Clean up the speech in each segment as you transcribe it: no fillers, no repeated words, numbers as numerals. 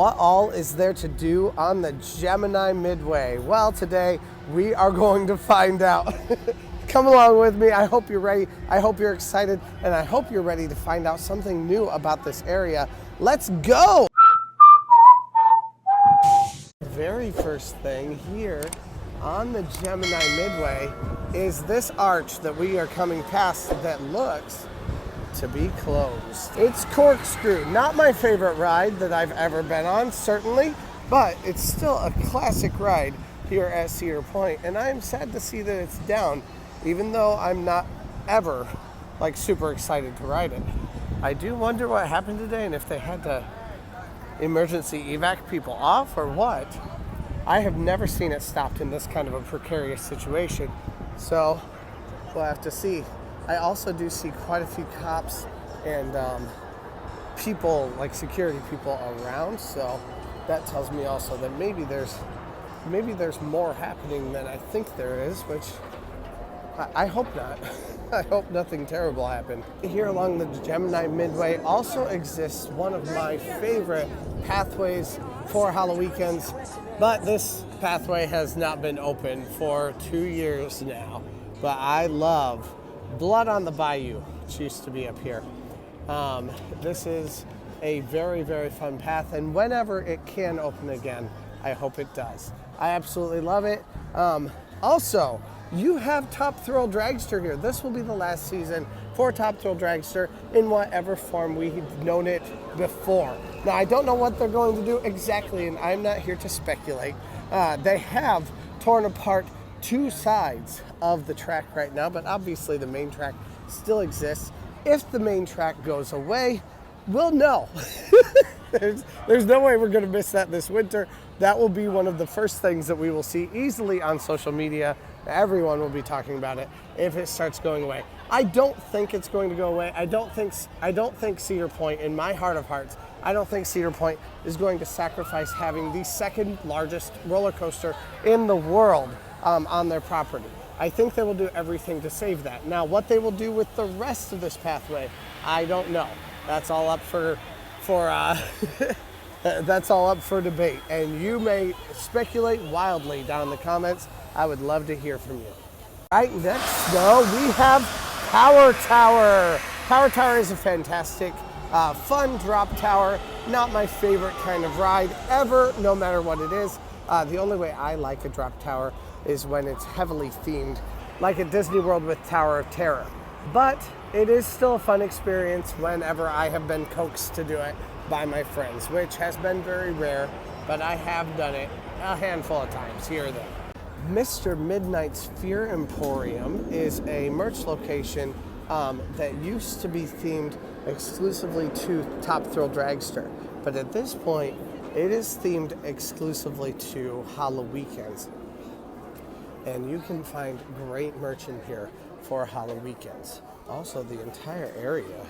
What all is there to do on the Gemini Midway? Well, today we are going to find out. Come along with me. I hope you're ready. I hope you're excited, and I hope you're ready to find out something new about this area. Let's go! Very first thing here on the Gemini Midway is this arch that we are coming past that looks to be closed. It's Corkscrew, not my favorite ride that I've ever been on, certainly, but it's still a classic ride here at Cedar Point, and I'm sad to see that it's down, even though I'm not ever like super excited to ride it. I do wonder what happened today and if they had to emergency evac people off or what. I have never seen it stopped in this kind of a precarious situation, so we'll have to see. I also do see quite a few cops and people, like security people around, so that tells me also that maybe there's more happening than I think there is, which I hope not. I hope nothing terrible happened. Here along the Gemini Midway also exists one of my favorite pathways for Halloweekends, but this pathway has not been open for 2 years now. But I love Blood on the Bayou, which used to be up here. This is a very, very fun path, and whenever it can open again, I hope it does. I absolutely love it. Also, you have Top Thrill Dragster here. This will be the last season for Top Thrill Dragster in whatever form we've known it before. Now, I don't know what they're going to do exactly, and I'm not here to speculate. They have torn apart 2 sides of the track right now, but obviously the main track still exists. If the main track goes away, we'll know. There's no way we're going to miss that this winter. That will be one of the first things that we will see easily on social media. Everyone will be talking about it if it starts going away. I don't think it's going to go away. I don't think Cedar Point, in my heart of hearts, I don't think Cedar Point is going to sacrifice having the second largest roller coaster in the world on their property. I think they will do everything to save that. Now, what they will do with the rest of this pathway, I don't know. That's all up for that's all up for debate, and you may speculate wildly down in the comments. I would love to hear from you. Right, next though, we have Power Tower. Power Tower is a fantastic, fun drop tower. Not my favorite kind of ride ever, no matter what it is. The only way I like a drop tower is when it's heavily themed, like at Disney World with Tower of Terror. But it is still a fun experience whenever I have been coaxed to do it by my friends, which has been very rare, but I have done it a handful of times here or there. Mr. Midnight's Fear Emporium is a merch location that used to be themed exclusively to Top Thrill Dragster, but at this point, it is themed exclusively to Halloweekends. And you can find great merch in here for Halloweekends. Also, the entire area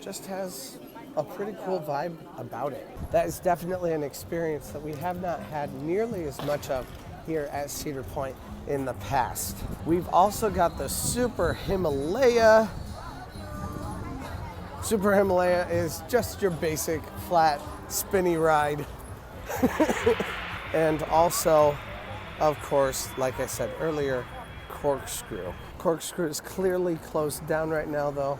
just has a pretty cool vibe about it. That is definitely an experience that we have not had nearly as much of here at Cedar Point in the past. We've also got the Super Himalaya. Super Himalaya is just your basic flat spinny ride. And also, of course, like I said earlier, Corkscrew. Corkscrew is clearly closed down right now though.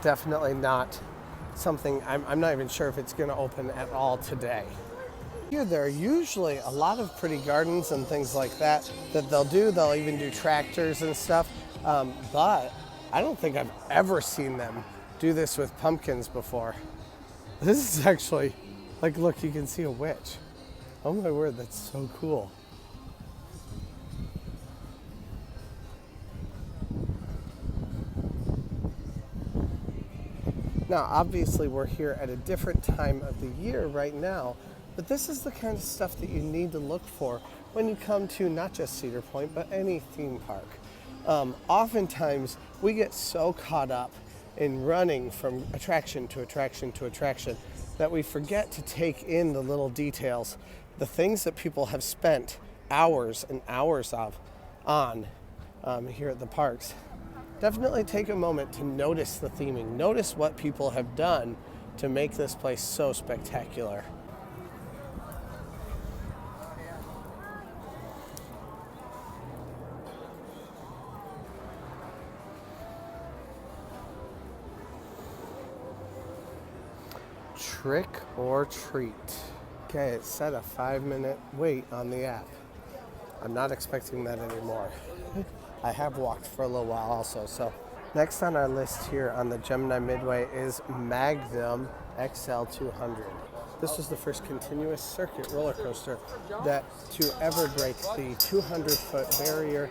Definitely not something, I'm not even sure if it's going to open at all today. Here there are usually a lot of pretty gardens and things like that they'll do. They'll even do tractors and stuff, but I don't think I've ever seen them do this with pumpkins before. This is actually, like, look, you can see a witch. Oh my word, that's so cool. Now, obviously, we're here at a different time of the year right now, but this is the kind of stuff that you need to look for when you come to not just Cedar Point, but any theme park. Oftentimes, we get so caught up in running from attraction to attraction to attraction that we forget to take in the little details, the things that people have spent hours and hours on here at the parks. Definitely take a moment to notice the theming. Notice what people have done to make this place so spectacular. Trick or treat. Okay, it said a 5-minute wait on the app. I'm not expecting that anymore. I have walked for a little while also. So next on our list here on the Gemini Midway is Magnum XL 200. This was the first continuous circuit roller coaster that to ever break the 200-foot barrier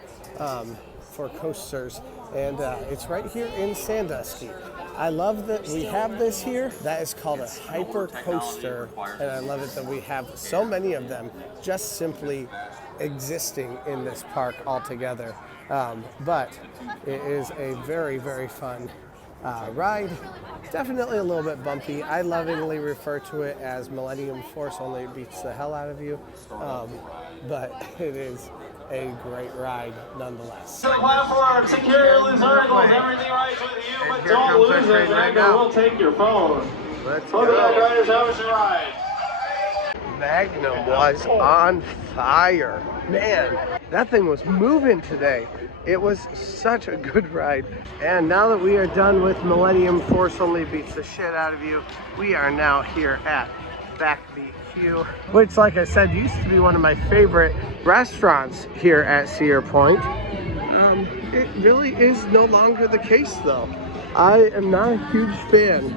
for coasters, and it's right here in Sandusky. I love that we have this here. That is called a hyper coaster, and I love it that we have so many of them just simply existing in this park altogether. But it is a very, very fun ride. Definitely a little bit bumpy. I lovingly refer to it as Millennium Force, only it beats the hell out of you. But it is a great ride nonetheless. To the platform, secure your loose articles, everything right with you, but don't lose them, right now. We'll take your phone. Let's go. Riders, how was your ride? Magnum was on fire. Man, that thing was moving today. It was such a good ride. And now that we are done with Millennium Force only beats the shit out of you, we are now here at Back BQ, which, like I said, used to be one of my favorite restaurants here at Cedar Point. It really is no longer the case though. I am not a huge fan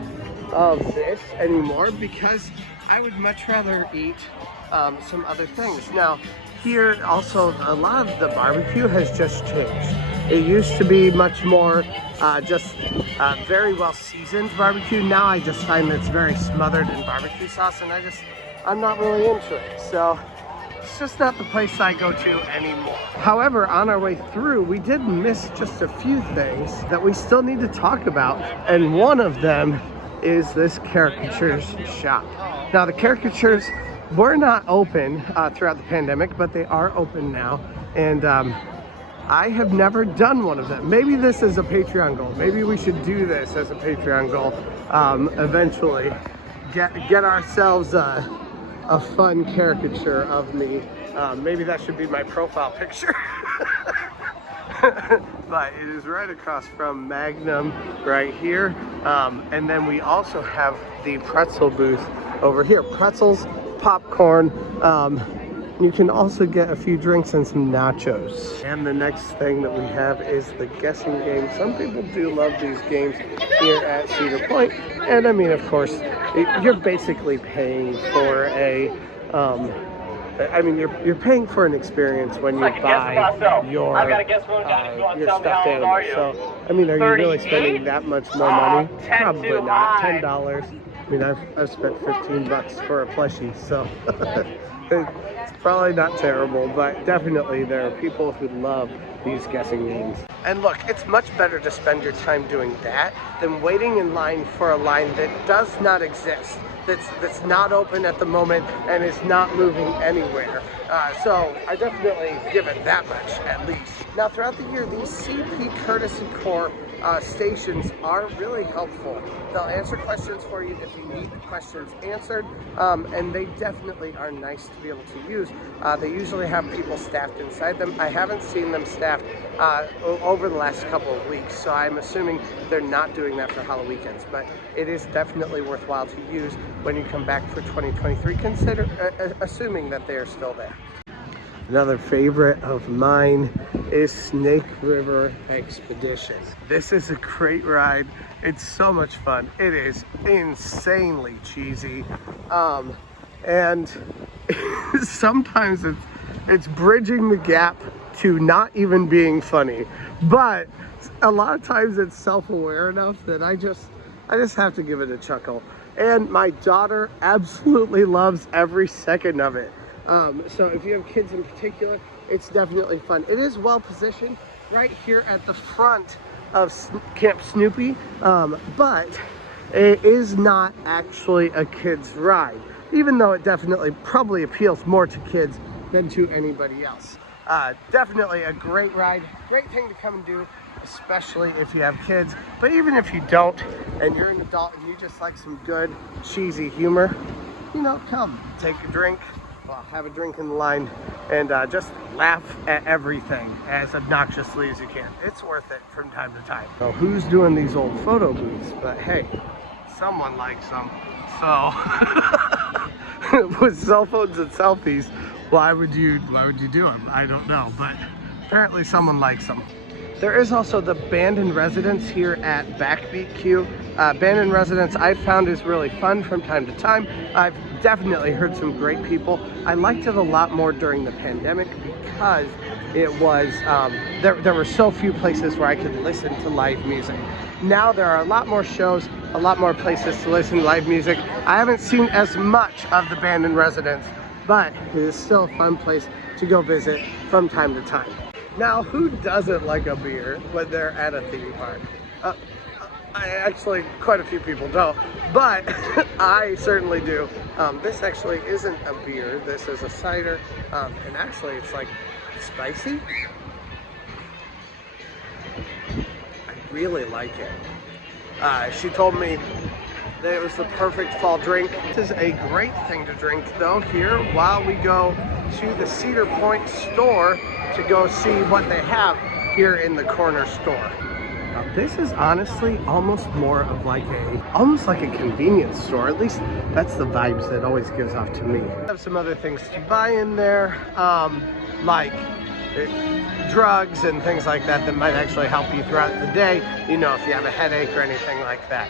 of this anymore because I would much rather eat some other things. Now, here also a lot of the barbecue has just changed. It used to be much more just very well seasoned barbecue. Now I just find it's very smothered in barbecue sauce, and I'm not really into it. So it's just not the place I go to anymore. However, on our way through, we did miss just a few things that we still need to talk about, and one of them is this caricatures shop. Now, the caricatures were not open throughout the pandemic, but they are open now, and I have never done one of them. Maybe this is a Patreon goal. Maybe we should do this as a Patreon goal eventually. Get ourselves a fun caricature of me. Maybe that should be my profile picture. But it is right across from Magnum right here. And then we also have the pretzel booth over here. Pretzels, popcorn. You can also get a few drinks and some nachos. And the next thing that we have is the guessing game. Some people do love these games here at Cedar Point. And I mean, of course, you're basically paying for a, you're paying for an experience when you buy your stuffed animal. So, I mean, are you really spending that much more money? Probably not. $10. I mean, I've spent 15 bucks for a plushie, so it's probably not terrible, but definitely there are people who love these guessing games. And look, it's much better to spend your time doing that than waiting in line for a line that does not exist, that's not open at the moment and is not moving anywhere. So I definitely give it that much at least. Now, throughout the year, these CP Courtesy Corps stations are really helpful. They'll answer questions for you if you need the questions answered, and they definitely are nice to be able to use. They usually have people staffed inside them. I haven't seen them staffed over the last couple of weeks, so I'm assuming they're not doing that for Halloween weekends, but it is definitely worthwhile to use when you come back for 2023, assuming that they are still there. Another favorite of mine is Snake River Expedition. This is a great ride. It's so much fun. It is insanely cheesy. And sometimes it's bridging the gap to not even being funny. But a lot of times it's self-aware enough that I just have to give it a chuckle. And my daughter absolutely loves every second of it. So if you have kids in particular, it's definitely fun. It is well positioned right here at the front of Camp Snoopy, but it is not actually a kid's ride, even though it definitely probably appeals more to kids than to anybody else. Definitely a great ride, great thing to come and do, especially if you have kids. But even if you don't, and you're an adult and you just like some good cheesy humor, you know, come take a drink. Well, have a drink in the line and just laugh at everything as obnoxiously as you can. It's worth it from time to time. So who's doing these old photo booths? But hey, someone likes them. So with cell phones and selfies, why would you do them? I don't know, but apparently someone likes them. There is also the Band in Residence here at Backbeat Q. Band in Residence I've found is really fun from time to time. I've definitely heard some great people. I liked it a lot more during the pandemic because it was, there were so few places where I could listen to live music. Now there are a lot more shows, a lot more places to listen to live music. I haven't seen as much of the Band in Residence, but it is still a fun place to go visit from time to time. Now, who doesn't like a beer when they're at a theme park? Actually, quite a few people don't, but I certainly do. This actually isn't a beer, this is a cider, and actually it's like spicy. I really like it. She told me that it was the perfect fall drink. This is a great thing to drink though here while we go to the Cedar Point store to go see what they have here in the corner store. Now, this is honestly almost more of like almost like a convenience store. At least that's the vibes that always gives off to me. I have some other things to buy in there, like drugs and things like that that might actually help you throughout the day, you know, if you have a headache or anything like that.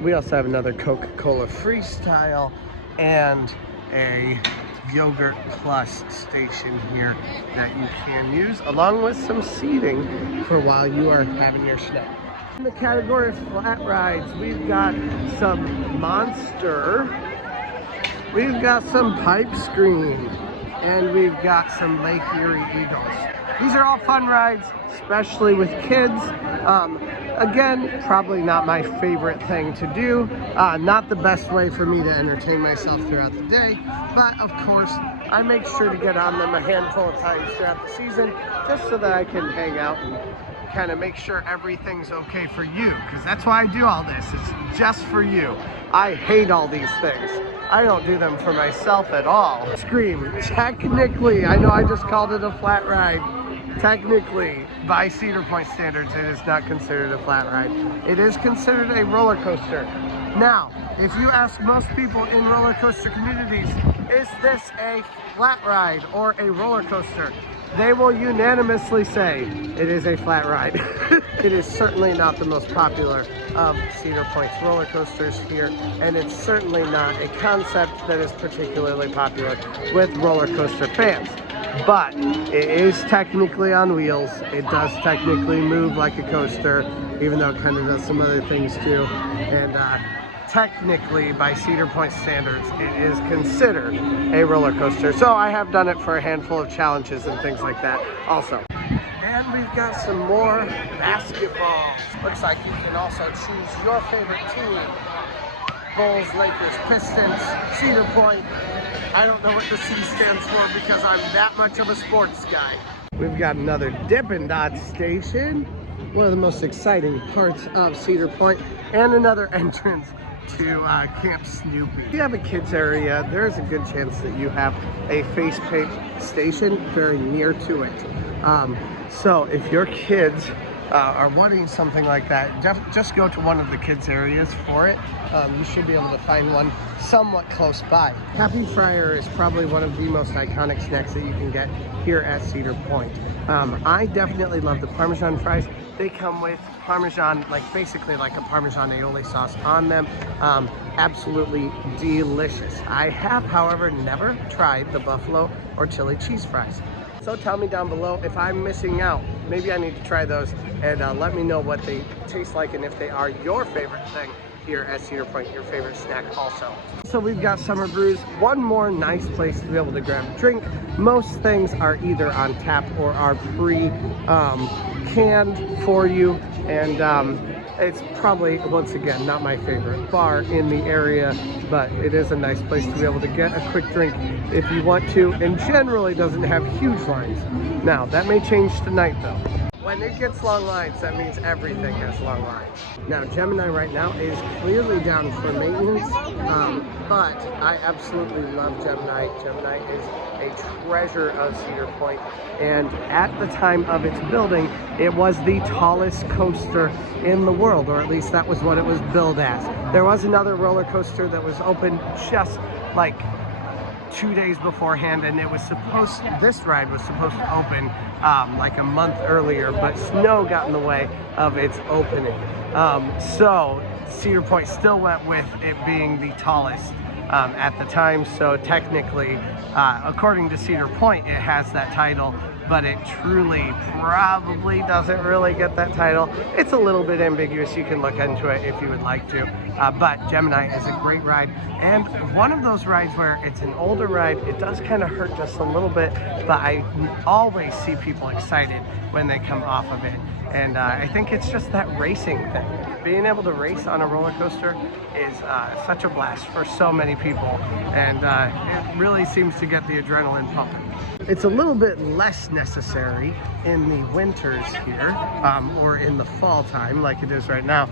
We also have another Coca-Cola Freestyle and a Yogurt Plus station here that you can use, along with some seating for while you are having your snack. In the category of flat rides, we've got some Monster, we've got some Pipe Scream, and we've got some Lake Erie Eagles. These are all fun rides, especially with kids. Again, probably not my favorite thing to do. Not the best way for me to entertain myself throughout the day. But of course, I make sure to get on them a handful of times throughout the season, just so that I can hang out and kind of make sure everything's okay for you. Because that's why I do all this. It's just for you. I hate all these things. I don't do them for myself at all. Scream. Technically, I know I just called it a flat ride. Technically, by Cedar Point standards, it is not considered a flat ride. It is considered a roller coaster. Now, if you ask most people in roller coaster communities, is this a flat ride or a roller coaster? They will unanimously say it is a flat ride. It is certainly not the most popular of Cedar Point's roller coasters here, and it's certainly not a concept that is particularly popular with roller coaster fans. But it is technically on wheels. It does technically move like a coaster, even though it kind of does some other things too. And technically, by Cedar Point standards, it is considered a roller coaster. So I have done it for a handful of challenges and things like that also. And we've got some more basketball. Looks like you can also choose your favorite team. Bulls, Lakers, Pistons, Cedar Point. I don't know what the C stands for because I'm that much of a sports guy. We've got another Dippin' Dot station, one of the most exciting parts of Cedar Point, and another entrance to Camp Snoopy. If you have a kids area, there's a good chance that you have a face paint station very near to it. So if your kids are wanting something like that, just go to one of the kids areas for it. You should be able to find one somewhat close by. Happy Fryer is probably one of the most iconic snacks that you can get here at Cedar Point. I definitely love the Parmesan fries. They come with Parmesan, like basically like a Parmesan aioli sauce on them. Absolutely delicious. I have, however, never tried the buffalo or chili cheese fries. So tell me down below if I'm missing out. Maybe I need to try those, and let me know what they taste like and if they are your favorite thing here at Cedar Point, your favorite snack also. So we've got Summer Brews, one more nice place to be able to grab a drink. Most things are either on tap or are pre-canned for you, and it's probably, once again, not my favorite bar in the area, but it is a nice place to be able to get a quick drink if you want to, and generally doesn't have huge lines. Now, that may change tonight though. when it gets long lines, that means everything has long lines. Now, Gemini right now is clearly down for maintenance, but I absolutely love Gemini. Gemini is a treasure of Cedar Point, and at the time of its building, it was the tallest coaster in the world, or at least that was what it was billed as. There was another roller coaster that was open just like 2 days beforehand, and this ride was supposed to open like a month earlier, but snow got in the way of its opening. So Cedar Point still went with it being the tallest at the time. So technically, according to Cedar Point, it has that title, but it truly probably doesn't really get that title. It's a little bit ambiguous. You can look into it if you would like to. But Gemini is a great ride, and one of those rides where it's an older ride, it does kind of hurt just a little bit, but I always see people excited when they come off of it. And I think it's just that racing thing. Being able to race on a roller coaster is such a blast for so many people, and it really seems to get the adrenaline pumping. It's a little bit less necessary in the winters here, or in the fall time like it is right now,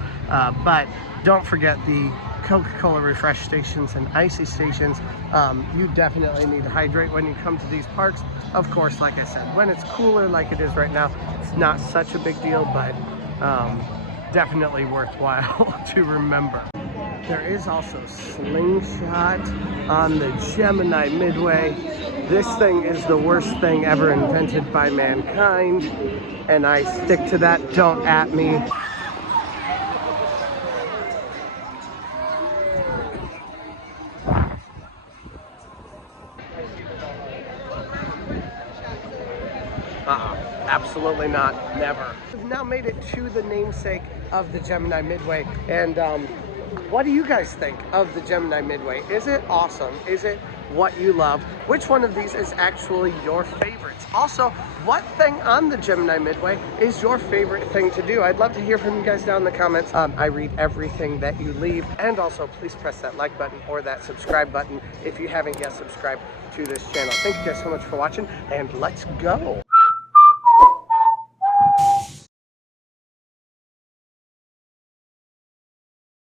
but don't forget the Coca-Cola refresh stations and icy stations. You definitely need to hydrate when you come to these parks. Of course, like I said, when it's cooler like it is right now, it's not such a big deal, but definitely worthwhile to remember. There is also Slingshot on the Gemini Midway. This thing is the worst thing ever invented by mankind, and I stick to that. Don't at me. Absolutely not, never. We've now made it to the namesake of the Gemini Midway, and what do you guys think of the Gemini Midway? Is it awesome? Is it what you love? Which one of these is actually your favorites? Also, what thing on the Gemini Midway is your favorite thing to do? I'd love to hear from you guys down in the comments. I read everything that you leave, and also please press that like button or that subscribe button if you haven't yet subscribed to this channel. Thank you guys so much for watching, and let's go.